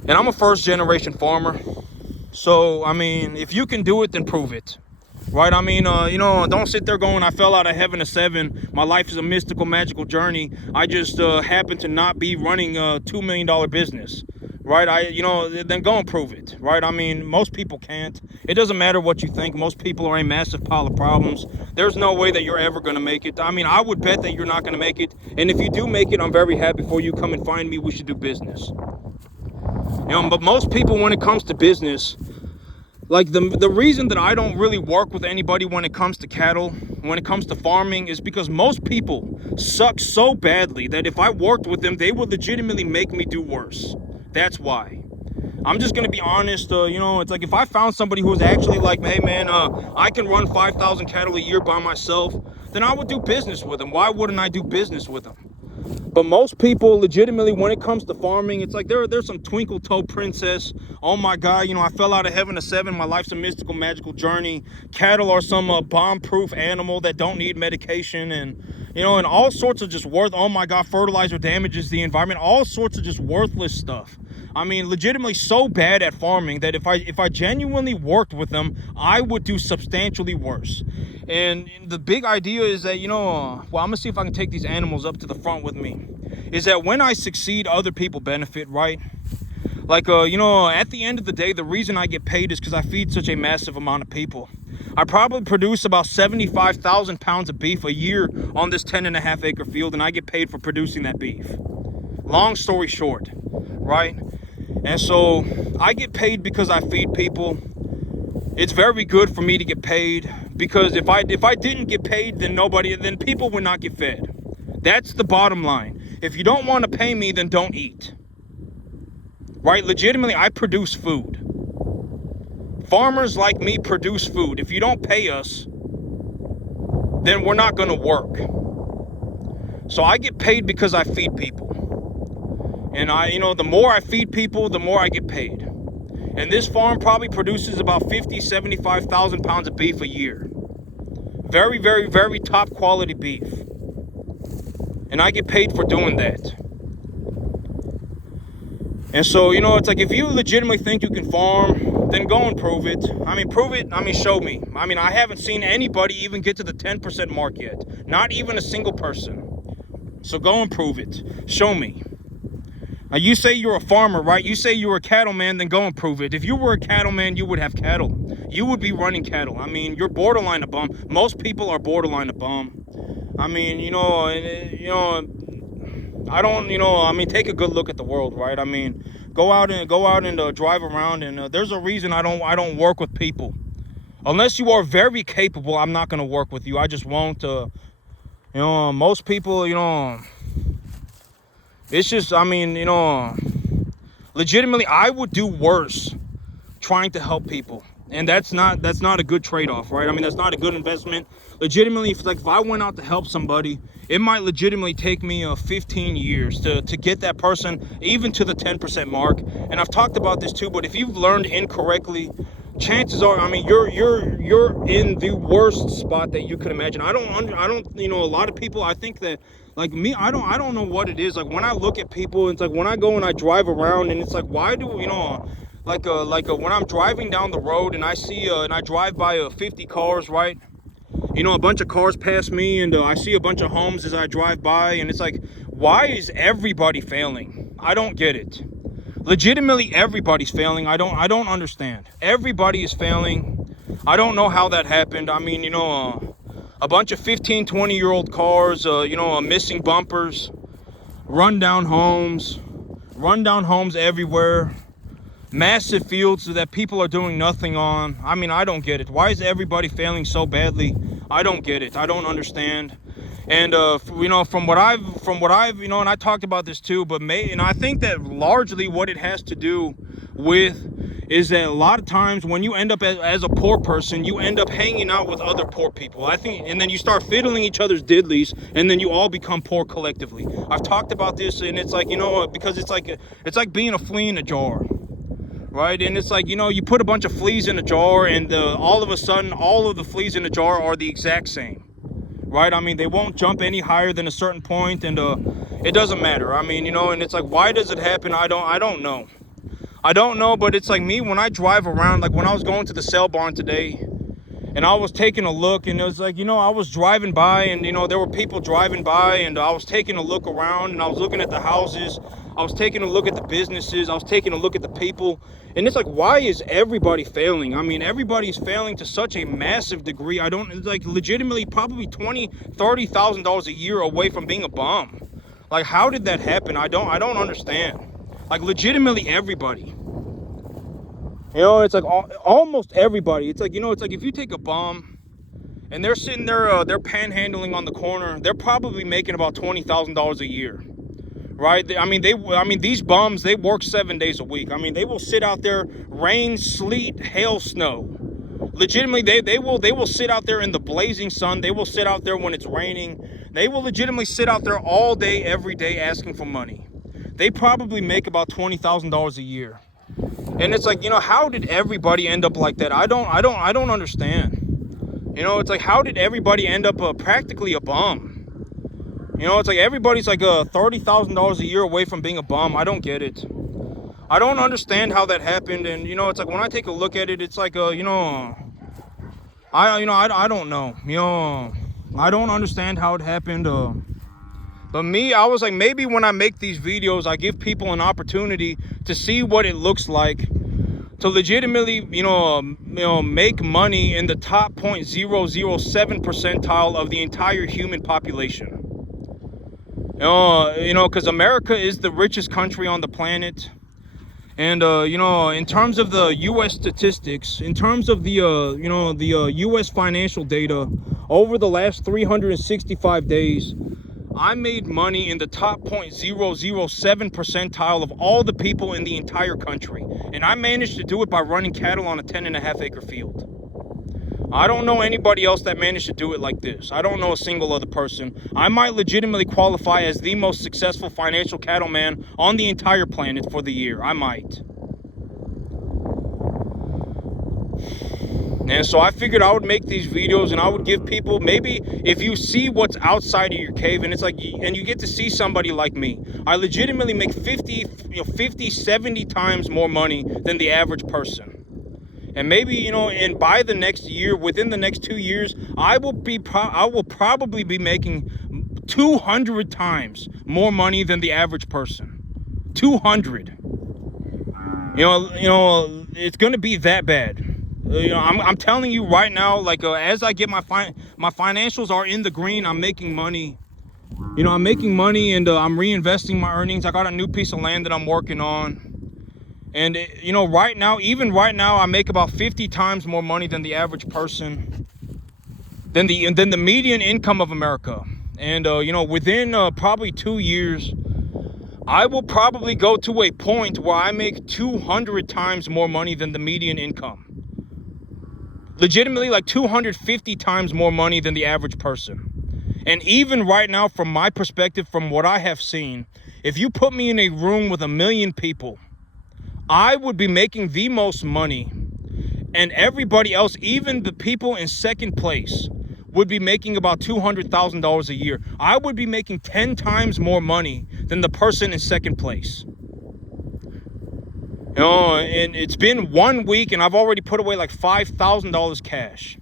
And I'm a first-generation farmer. So, if you can do it, then prove it. Right? Don't sit there going, I fell out of heaven at 7. My life is a mystical, magical journey. I just happen to not be running a $2 million business. Right? Then go and prove it. Right? Most people can't. It doesn't matter what you think. Most people are a massive pile of problems. There's no way that you're ever going to make it. I would bet that you're not going to make it. And if you do make it, I'm very happy for you. Come and find me. We should do business. But most people, when it comes to business, like the reason that I don't really work with anybody when it comes to cattle, when it comes to farming, is because most people suck so badly that if I worked with them, they would legitimately make me do worse. That's why. I'm just going to be honest. It's like if I found somebody who was actually like, hey man, I can run 5,000 cattle a year by myself, then I would do business with them. Why wouldn't I do business with them? But most people, legitimately, when it comes to farming, it's like there's some twinkle toe princess. Oh my God, I fell out of heaven at 7. My life's a mystical, magical journey. Cattle are some bomb-proof animal that don't need medication, and and all sorts of just oh my God, fertilizer damages the environment. All sorts of just worthless stuff. I mean, legitimately so bad at farming that if I genuinely worked with them, I would do substantially worse. And the big idea is that, well, I'm gonna see if I can take these animals up to the front with me, is that when I succeed, other people benefit, right? Like, at the end of the day, the reason I get paid is because I feed such a massive amount of people. I probably produce about 75,000 pounds of beef a year on this 10.5 acre field, and I get paid for producing that beef. Long story short, right? And so I get paid because I feed people. It's very good for me to get paid, because if I didn't get paid, then people would not get fed. That's the bottom line. If you don't want to pay me, then don't eat. Right? Legitimately, I produce food. Farmers like me produce food. If you don't pay us, then we're not going to work. So I get paid because I feed people. And the more I feed people, the more I get paid. And this farm probably produces about 75,000 pounds of beef a year. Very, very, very top quality beef. And I get paid for doing that. And so, it's like, if you legitimately think you can farm, then go and prove it. Show me. I haven't seen anybody even get to the 10% mark yet. Not even a single person. So go and prove it. Show me. Now, you say you're a farmer, right? You say you're a cattleman, then go and prove it. If you were a cattleman, you would have cattle. You would be running cattle. You're borderline a bum. Most people are borderline a bum. Take a good look at the world, right? Go out and drive around, and there's a reason I don't work with people. Unless you are very capable, I'm not going to work with you. I just won't. Most people, it's just, legitimately, I would do worse trying to help people. And that's not a good trade-off, right? That's not a good investment. Legitimately, if I went out to help somebody, it might legitimately take me 15 years to get that person even to the 10% mark. And I've talked about this too, but if you've learned incorrectly, chances are, you're in the worst spot that you could imagine. I don't, a lot of people, I think that, like me, I don't know what it is. Like, when I look at people, it's like when I go and I drive around, and it's like, why do, when I'm driving down the road and I see, and I drive by 50 cars, right? A bunch of cars pass me, and I see a bunch of homes as I drive by, and it's like, why is everybody failing? I don't get it. Legitimately, everybody's failing. I don't understand. Everybody is failing. I don't know how that happened. A bunch of 15, 20-year-old cars, missing bumpers, rundown homes everywhere, massive fields that people are doing nothing on. I don't get it. Why is everybody failing so badly? I don't get it. I don't understand. And from what I've and I talked about this too, and I think that largely what it has to do with is that a lot of times when you end up as a poor person, you end up hanging out with other poor people. I think, and then you start fiddling each other's diddlies, and then you all become poor collectively. I've talked about this, and it's like, because it's like being a flea in a jar, right? And it's like, you put a bunch of fleas in a jar, and all of a sudden, all of the fleas in the jar are the exact same, right? They won't jump any higher than a certain point, and it doesn't matter. And it's like, why does it happen? I don't know. I don't know, but it's like me, when I drive around, like when I was going to the sale barn today, and I was taking a look, and it was like, I was driving by, and, there were people driving by, and I was taking a look around, and I was looking at the houses, I was taking a look at the businesses, I was taking a look at the people, and it's like, why is everybody failing? Everybody's failing to such a massive degree. It's like legitimately probably $20,000, $30,000 a year away from being a bum. Like, how did that happen? I don't understand. Like, legitimately everybody. It's like almost everybody. It's like, it's like if you take a bum and they're sitting there, they're panhandling on the corner, they're probably making about $20,000 a year, right? These bums, they work 7 days a week. They will sit out there, rain, sleet, hail, snow. Legitimately, they will sit out there in the blazing sun. They will sit out there when it's raining. They will legitimately sit out there all day, every day asking for money. They probably make about $20,000 a year. And it's like, you know, how did everybody end up like that? I don't understand. You know, it's like, how did everybody end up practically a bum? You know, it's like everybody's like $30,000 a year away from being a bum. I don't get it. I don't understand how that happened. And, you know, it's like when I take a look at it, it's like, you know, I don't know. You know, I don't understand how it happened. But me, I was like, maybe when I make these videos, I give people an opportunity to see what it looks like to legitimately, you know, make money in the top 0.007 percentile of the entire human population. You know, because America is the richest country on the planet. And, you know, in terms of the U.S. statistics, in terms of the, you know, the U.S. financial data, over the last 365 days, I made money in the top 0.007 percentile of all the people in the entire country. And I managed to do it by running cattle on a 10.5 acre field. I don't know anybody else that managed to do it like this. I don't know a single other person. I might legitimately qualify as the most successful financial cattleman on the entire planet for the year. I might. And so I figured I would make these videos and I would give people, maybe if you see what's outside of your cave and it's like, and you get to see somebody like me, I legitimately make 50, 70 times more money than the average person. And maybe, you know, and by the next year, within the next 2 years, I will probably be making 200 times more money than the average person. 200. You know, it's going to be that bad. You know, I'm telling you right now, like, as I get my financials are in the green, I'm making money. You know, I'm making money and I'm reinvesting my earnings. I got a new piece of land that I'm working on. And, you know, right now, even right now, I make about 50 times more money than the average person, than the median income of America. And, you know, within probably 2 years, I will probably go to a point where I make 200 times more money than the median income. Legitimately, like 250 times more money than the average person. And even right now, from my perspective, from what I have seen, if you put me in a room with 1 million people, I would be making the most money, and everybody else, even the people in second place, would be making about $200,000 a year. I would be making 10 times more money than the person in second place. You know, and it's been 1 week, and I've already put away like $5,000 cash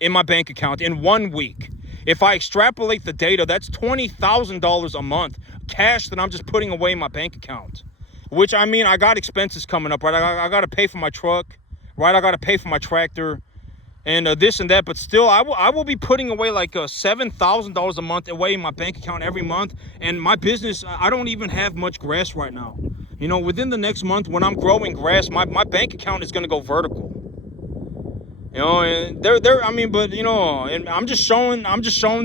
in my bank account in 1 week. If I extrapolate the data, that's $20,000 a month cash that I'm just putting away in my bank account. Which, I mean, I got expenses coming up, right? I got to pay for my truck, right? I got to pay for my tractor and this and that. But still, I will be putting away like $7,000 a month away in my bank account every month. And my business, I don't even have much grass right now. You know, within the next month when I'm growing grass, my bank account is going to go vertical. You know, and I mean, but, you know, and I'm just showing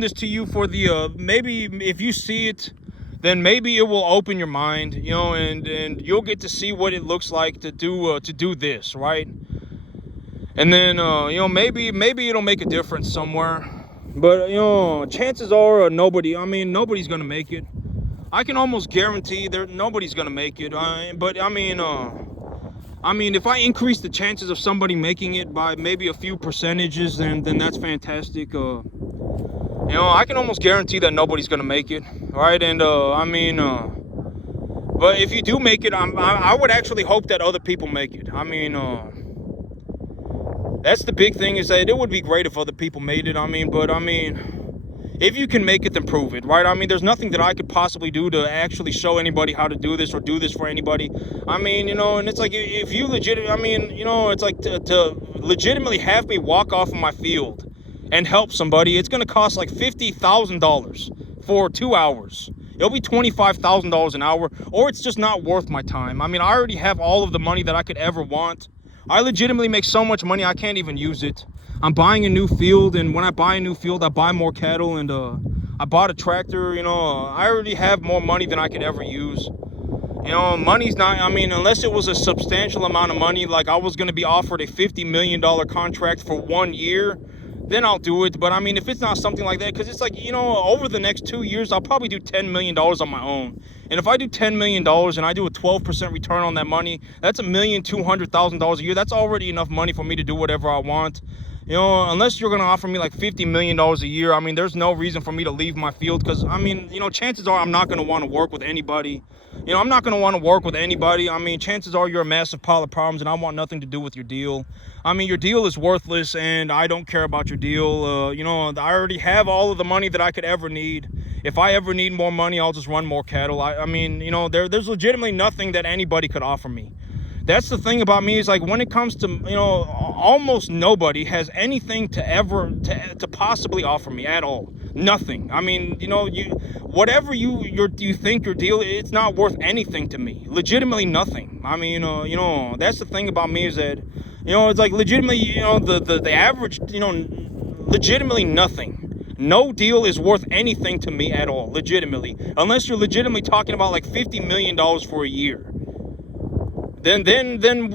this to you for the, maybe if you see it, then maybe it will open your mind, you know, and you'll get to see what it looks like to do this, right? And then, you know, maybe it'll make a difference somewhere. But, you know, chances are nobody's going to make it. I can almost guarantee nobody's going to make it. But, I mean, if I increase the chances of somebody making it by maybe a few percentages, then that's fantastic. You know, I can almost guarantee that nobody's gonna make it, right? And I mean, but if you do make it, I would actually hope that other people make it. I mean, that's the big thing, is that it would be great if other people made it. I mean, but I mean, if you can make it, then prove it, right? I mean, there's nothing that I could possibly do to actually show anybody how to do this or do this for anybody. I mean, you know, and it's like, if you I mean, you know, it's like to legitimately have me walk off of my field and help somebody, it's going to cost like $50,000 for 2 hours. It'll be $25,000 an hour, or it's just not worth my time. I mean, I already have all of the money that I could ever want. I legitimately make so much money, I can't even use it. I'm buying a new field, and when I buy a new field, I buy more cattle, and I bought a tractor. You know, I already have more money than I could ever use. You know, money's not, I mean, unless it was a substantial amount of money, like I was going to be offered a $50 million contract for 1 year, then I'll do it. But I mean, if it's not something like that, because it's like, you know, over the next 2 years, I'll probably do $10 million on my own. And if I do $10 million and I do a 12% return on that money, that's $1,200,000 a year. That's already enough money for me to do whatever I want. You know, unless you're going to offer me like $50 million a year, I mean, there's no reason for me to leave my field, because, I mean, you know, chances are I'm not going to want to work with anybody. You know, I'm not going to want to work with anybody. I mean, chances are you're a massive pile of problems, and I want nothing to do with your deal. I mean, your deal is worthless, and I don't care about your deal. You know, I already have all of the money that I could ever need. If I ever need more money, I'll just run more cattle. I mean, you know, there's legitimately nothing that anybody could offer me. That's the thing about me, is like, when it comes to, you know, almost nobody has anything to possibly offer me at all. Nothing. I mean, you know, whatever you think your deal, it's not worth anything to me. Legitimately nothing. I mean, you know, that's the thing about me, is that, you know, it's like, legitimately, you know, the average, you know, legitimately nothing. No deal is worth anything to me at all, legitimately, unless you're legitimately talking about like $50 million for a year. Then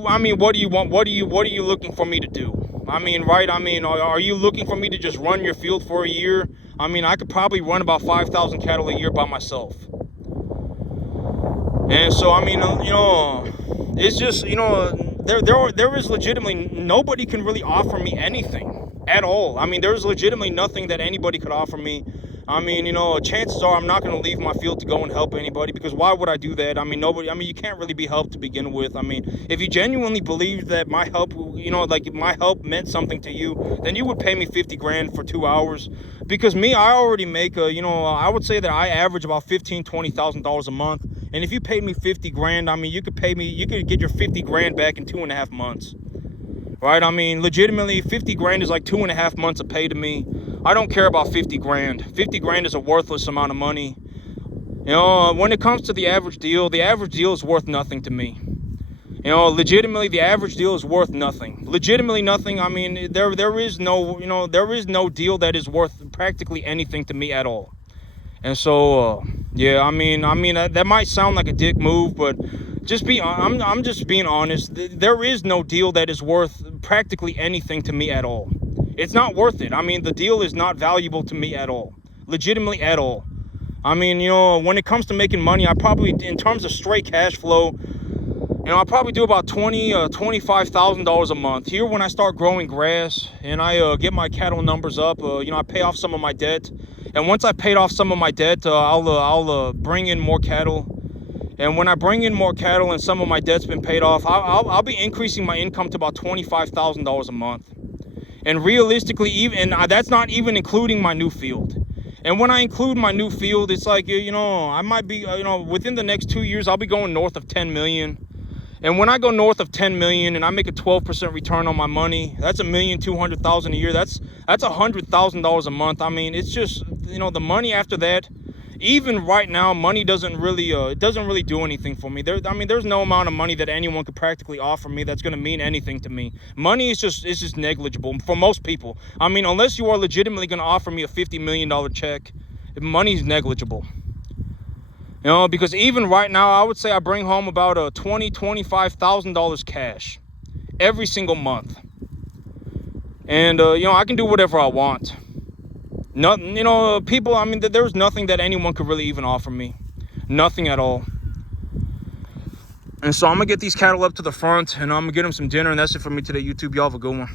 I mean, what do you want? What are you looking for me to do? I mean, right? I mean, are you looking for me to just run your field for a year? I mean, I could probably run about 5,000 cattle a year by myself. And so, I mean, you know, it's just, you know, there is legitimately, nobody can really offer me anything at all. I mean, there's legitimately nothing that anybody could offer me. I mean, you know, chances are I'm not going to leave my field to go and help anybody, because why would I do that? I mean, you can't really be helped to begin with. I mean, if you genuinely believe that my help, you know, like, if my help meant something to you, then you would pay me 50 grand for 2 hours. Because me, I already make, you know, I would say that I average about $15,000-$20,000 a month. And if you paid me 50 grand, I mean, you could get your 50 grand back in 2.5 months. Right? I mean, legitimately, 50 grand is like 2.5 months of pay to me. I don't care about 50 grand. 50 grand is a worthless amount of money. You know, when it comes to the average deal is worth nothing to me. You know, legitimately, the average deal is worth nothing. Legitimately nothing. I mean, there is no deal that is worth practically anything to me at all. And so, yeah, I mean, that might sound like a dick move, but I'm just being honest. There is no deal that is worth practically anything to me at all. It's not worth it. I mean, the deal is not valuable to me at all. Legitimately at all. I mean, you know, when it comes to making money, I probably, in terms of straight cash flow, you know, I probably do about $25,000 a month. Here, when I start growing grass and I get my cattle numbers up, you know, I pay off some of my debt. And once I paid off some of my debt, I'll bring in more cattle. And when I bring in more cattle and some of my debt's been paid off, I'll be increasing my income to about $25,000 a month. And realistically, that's not even including my new field. And when I include my new field, it's like, you know, I might be, you know, within the next 2 years, I'll be going north of 10 million. And when I go north of 10 million and I make a 12% return on my money, that's $1,200,000 a year. That's $100,000 a month. I mean, it's just, you know, the money after that, even right now, money doesn't really do anything for me. There's no amount of money that anyone could practically offer me that's going to mean anything to me. Money is just negligible for most people. I mean, unless you are legitimately going to offer me a $50 million check, money's negligible. You know, because even right now, I would say I bring home about $25,000 cash every single month. And, you know, I can do whatever I want. Nothing, you know, people, I mean, there was nothing that anyone could really even offer me. Nothing at all. And so I'm going to get these cattle up to the front, and I'm going to get them some dinner, and that's it for me today, YouTube. Y'all have a good one.